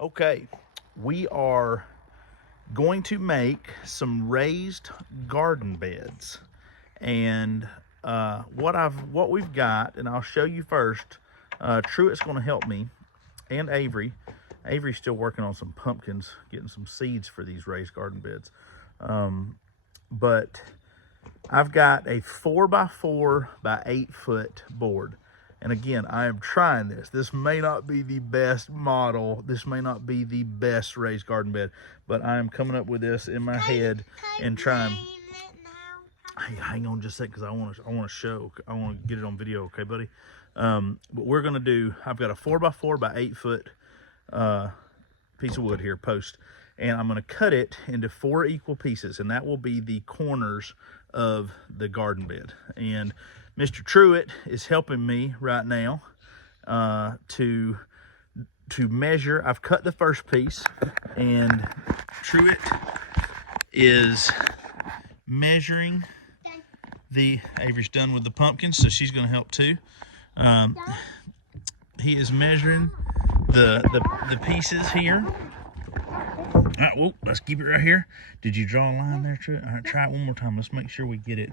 Okay, we are going to make some raised garden beds, and what we've got, and I'll show you first. Truett's going to help me, and Avery. Avery's still working on some pumpkins, getting some seeds for these raised garden beds. But I've got a 4x4 by 8 foot board. And again, I am trying this. This may not be the best model. This may not be the best raised garden bed, but I am coming up with this in my head and trying. Hey, hang on just a second, because I want to show. I want to get it on video, okay, buddy? But we're gonna do. I've got a 4x4 by 8 foot piece of wood here, post, and I'm gonna cut it into 4 equal pieces, and that will be the corners of the garden bed. And Mr. Truett is helping me right now to measure. I've cut the first piece, and Truett is measuring Avery's done with the pumpkins, so she's going to help too. He is measuring the pieces here. All right, well, let's keep it right here. Did you draw a line there, Truett? All right, try it one more time. Let's make sure we get it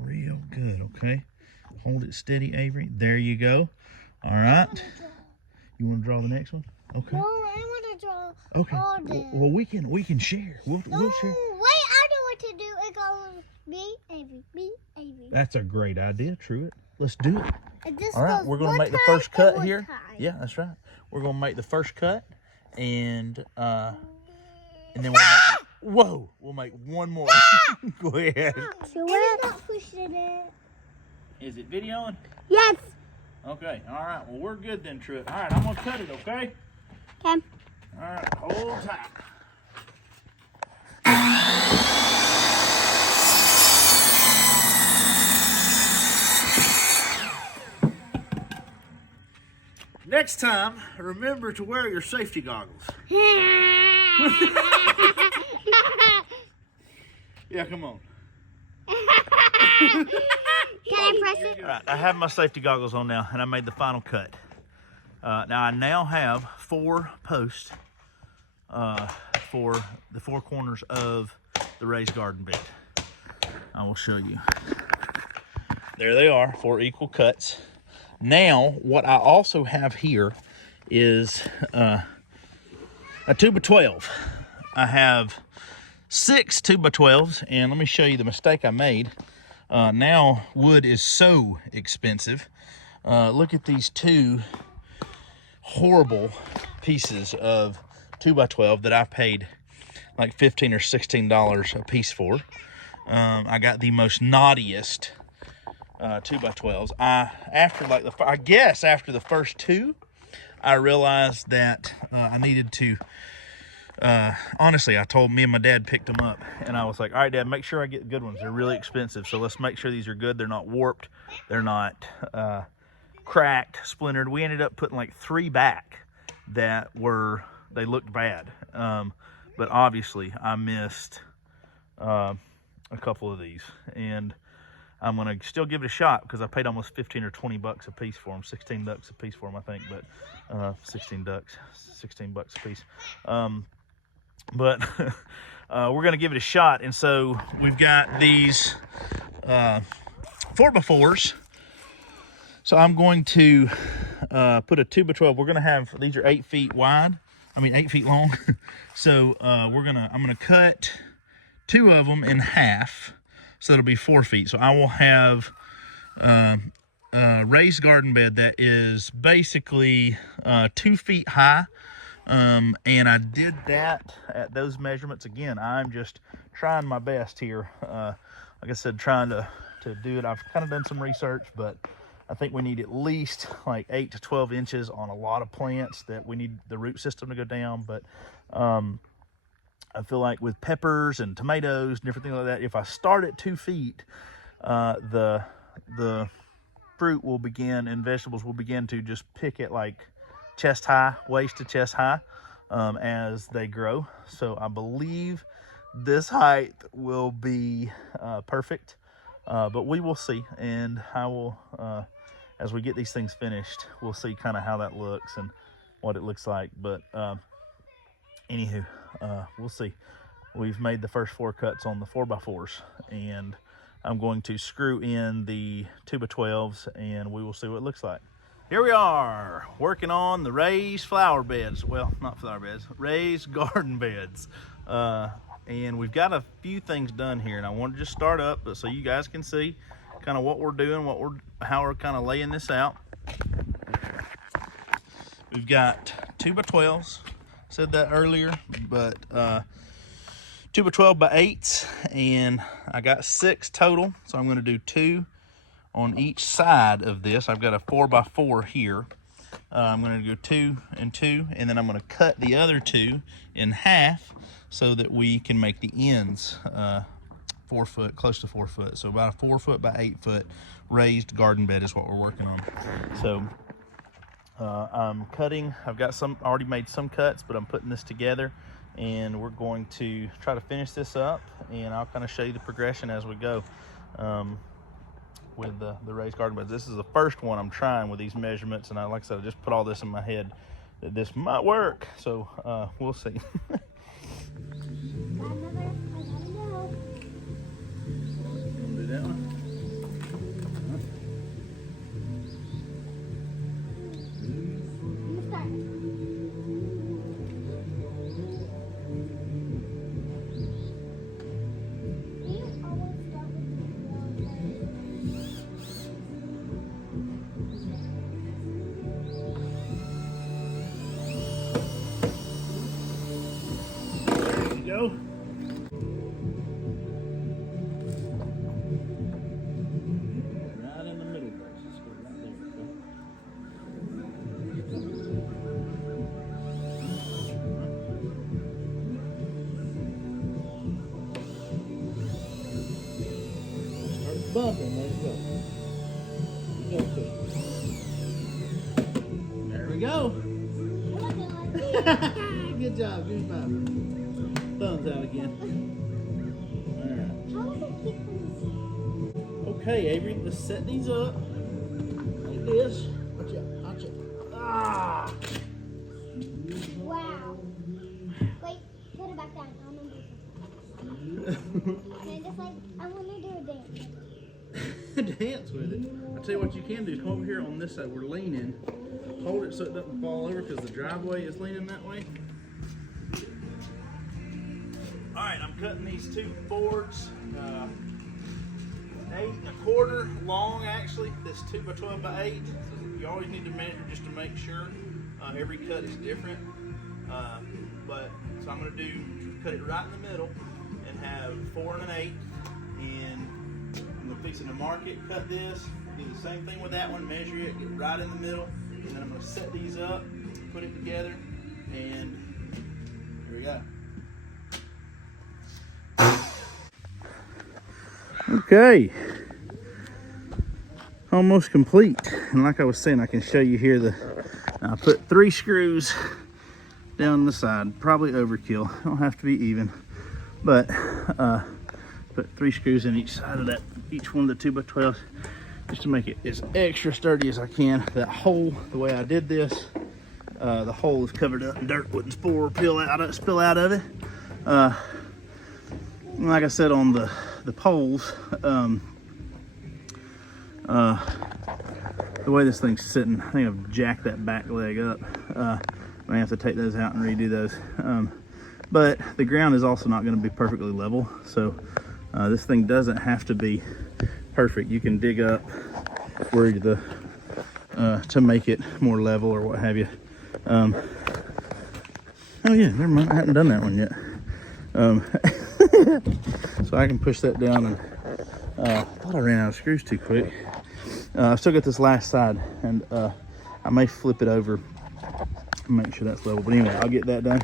real good, okay? Hold it steady, Avery. There you go. All right. You want to draw the next one? Okay. No, I want to draw. Okay. All the... Well, we can share. We'll share. Wait, I know what to do. It goes me, Avery, me, Avery. That's a great idea, Truett. Let's do it. All right, we're gonna make the first cut here. Time. Yeah, that's right. We're gonna make the first cut, and then we'll make, whoa, we'll make one more. Go ahead. It's not pushing it. Is it videoing? Yes. Okay. All right. Well, we're good then, Truett. All right, I'm gonna cut it. Okay. Okay. All right. Hold tight. Next time, remember to wear your safety goggles. Yeah, come on. Can I press it? All right, I have my safety goggles on now, and I made the final cut. Now I now have 4 posts for the 4 corners of the raised garden bed. I will show you. There they are, 4 equal cuts. Now, what I also have here is a 2x12. I have 6 2x12s, and let me show you the mistake I made. Now, wood is so expensive. Look at these 2 horrible pieces of 2x12 that I paid like $15 or $16 a piece for. I got the most naughtiest 2x12s. After the first 2, I realized that I needed to. Honestly, I told me and my dad picked them up, and I was like, "All right, Dad, make sure I get good ones. They're really expensive, so let's make sure these are good. They're not warped. They're not cracked, splintered." We ended up putting like 3 back that they looked bad, but obviously I missed a couple of these, and I'm gonna still give it a shot because I paid almost 15 or 20 bucks a piece for them, 16 ducks a piece for them, I think, but 16 bucks a piece. But we're gonna give it a shot, and so we've got these 4x4s. So I'm going to put a 2x12. We're gonna have, these are 8 feet wide. 8 feet long. So I'm gonna cut 2 of them in half. So it'll be 4 feet. So I will have a raised garden bed that is basically 2 feet high. And I did that at those measurements. Again, I'm just trying my best here. Like I said, trying to do it. I've kind of done some research, but I think we need at least like 8 to 12 inches on a lot of plants that we need the root system to go down. But I feel like with peppers and tomatoes and different things like that, if I start at 2 feet, the fruit will begin and vegetables will begin to just pick at like chest high, waist to chest high, as they grow. So I believe this height will be perfect, but we will see. And I will, as we get these things finished, we'll see kind of how that looks and what it looks like. But anywho, we'll see. We've made the first 4 cuts on the 4x4s, and I'm going to screw in the 2x12s, and we will see what it looks like. Here we are, working on the raised flower beds. Well, not flower beds, raised garden beds. And we've got a few things done here, and I want to just start up, but so you guys can see kind of what we're doing, how we're kind of laying this out. We've got 2x12s, said that earlier, but 2x12 by 8s, and I got 6 total, so I'm going to do 2 on each side of this. I've got a 4x4 here. I'm going to go 2 and 2, and then I'm going to cut the other 2 in half so that we can make the ends 4 foot, close to 4 foot. So about a 4 foot by 8 foot raised garden bed is what we're working on. So I'm cutting. I've got already made some cuts, but I'm putting this together, and we're going to try to finish this up, and I'll kind of show you the progression as we go with the raised garden beds. This is the first one I'm trying with these measurements, and like I said, I just put all this in my head that this might work, so we'll see. Do that one? Go. Right in the middle, guys. Let's go right there. Start bumping. Let it go. There we go. Good job. Good job. Thumbs out again. Alright. Okay, Avery, let's set these up like this. Watch out, watch out. Ah! Wow. Wait, put it back down. I want to do something. I want to do a dance. Dance with it. I'll tell you what you can do. Come over here on this side. We're leaning. Hold it so it doesn't fall over because the driveway is leaning that way. All right, I'm cutting these 2 boards, 8 1/4 long actually. This 2x12 by 8. So you always need to measure just to make sure. Every cut is different. So I'm going to cut it right in the middle and have 4 and an 8. And I'm fixing to mark it, cut this, do the same thing with that one, measure it, get right in the middle, and then I'm going to set these up, put it together, and here we go. Okay, almost complete. And like I was saying, I can show you here I put 3 screws down the side, probably overkill. Don't have to be even, but put 3 screws in each side of each one of the 2x12s, just to make it as extra sturdy as I can. That hole, the way I did this, the hole is covered up in dirt, wouldn't spill out of it. Like I said on the poles, the way this thing's sitting, I think I've jacked that back leg up. I may have to take those out and redo those. But the ground is also not going to be perfectly level, so this thing doesn't have to be perfect. You can dig up where to make it more level or what have you. Oh yeah, never mind, I haven't done that one yet. So I can push that down, and I thought I ran out of screws too quick. I've still got this last side, and I may flip it over and make sure that's level. But anyway, I'll get that done.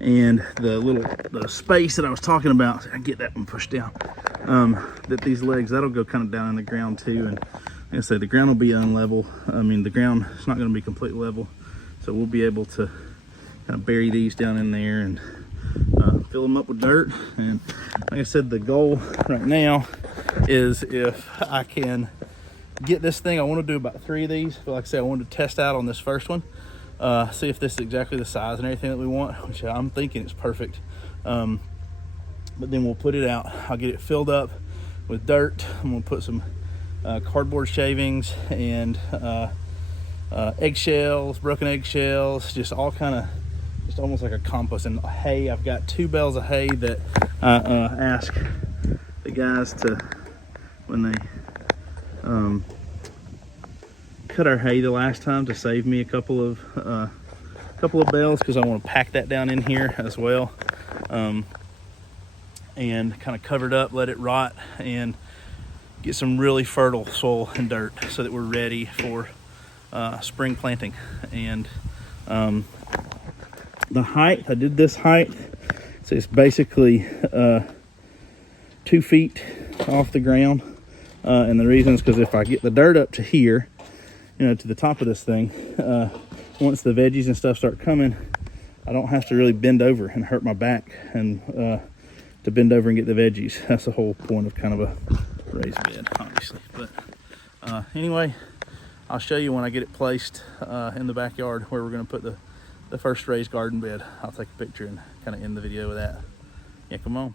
And the space that I was talking about, I get that one pushed down. That these legs, that'll go kind of down in the ground too. And like I said, the ground will be unlevel. I mean, the ground is not going to be completely level, so we'll be able to kind of bury these down in there and fill them up with dirt. And like I said, the goal right now is if I can get this thing. I want to do about 3 of these, but like I said, I wanted to test out on this first one, see if this is exactly the size and everything that we want, which I'm thinking it's perfect. But then we'll put it out. I'll get it filled up with dirt. I'm gonna put some cardboard shavings and eggshells, broken eggshells, just all kind of, just almost like a compost. And hay, I've got 2 bales of hay that I ask the guys to, when they cut our hay the last time, to save me a couple of bales, because I want to pack that down in here as well, and kind of cover it up, let it rot, and get some really fertile soil and dirt so that we're ready for spring planting. And the height, I did this height, so it's basically 2 feet off the ground, and the reason is because if I get the dirt up to here, you know, to the top of this thing, once the veggies and stuff start coming, I don't have to really bend over and hurt my back and to bend over and get the veggies. That's the whole point of kind of a raised bed, obviously. But anyway, I'll show you when I get it placed in the backyard where we're going to put the first raised garden bed. I'll take a picture and kind of end the video with that. Yeah, come on.